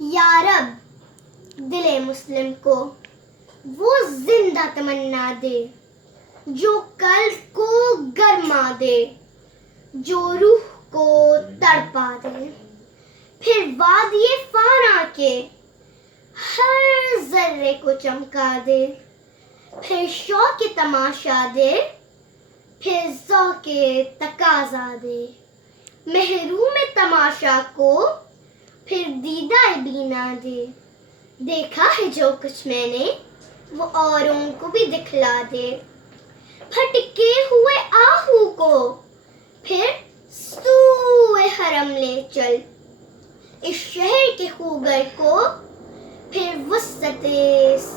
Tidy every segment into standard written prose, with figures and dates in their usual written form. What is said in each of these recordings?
یا رب دل مسلم کو وہ زندہ تمنا دے جو قلب کو گرما دے، جو روح کو تڑپا دے، پھر وادی فانا کے ہر ذرے کو چمکا دے، پھر شوق تماشا دے، پھر ذوق تقاضا دے، محروم تماشا کو پھر دیدہ بینا دے، دیکھا ہے جو کچھ میں نے وہ اوروں کو بھی دکھلا دے، پھٹکے ہوئے آہو کو پھر سوئے حرم لے چل، اس شہر کے خوگر کو پھر وسط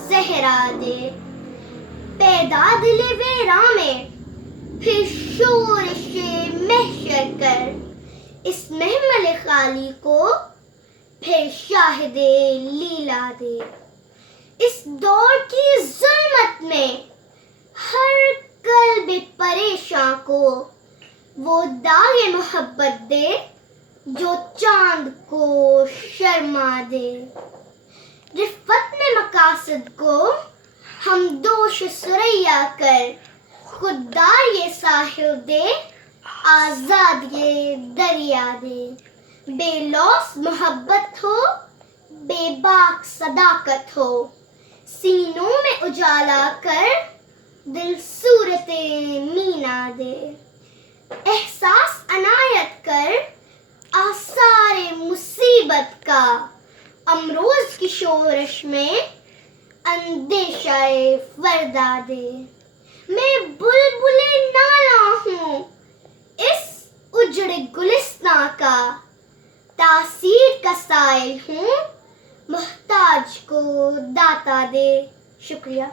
صحرا دے، پیدا دل ویراں میں پھر شورش محشر کر، اس محمل خالی کو پھر شاہد لیلا دے، اس دور کی ظلمت میں ہر قلب پریشاں کو وہ داغ محبت دے جو چاند کو شرما دے، رفت میں مقاصد کو ہم دوش ثریا کر، خوددار یہ ساحل دے آزاد یہ دریا دے، بے لوث محبت ہو بے باک صداقت ہو، سینوں میں اجالا کر دل صورت مینا دے، احساس عنایت کر آثار مصیبت کا، امروز کی شورش میں اندیشہ فردا دے، میں بلبل نالاں ہوں اس اجڑ گلستاں کا، تاثیر کا سائل ہوں محتاج کو داتا دے۔ شکریہ۔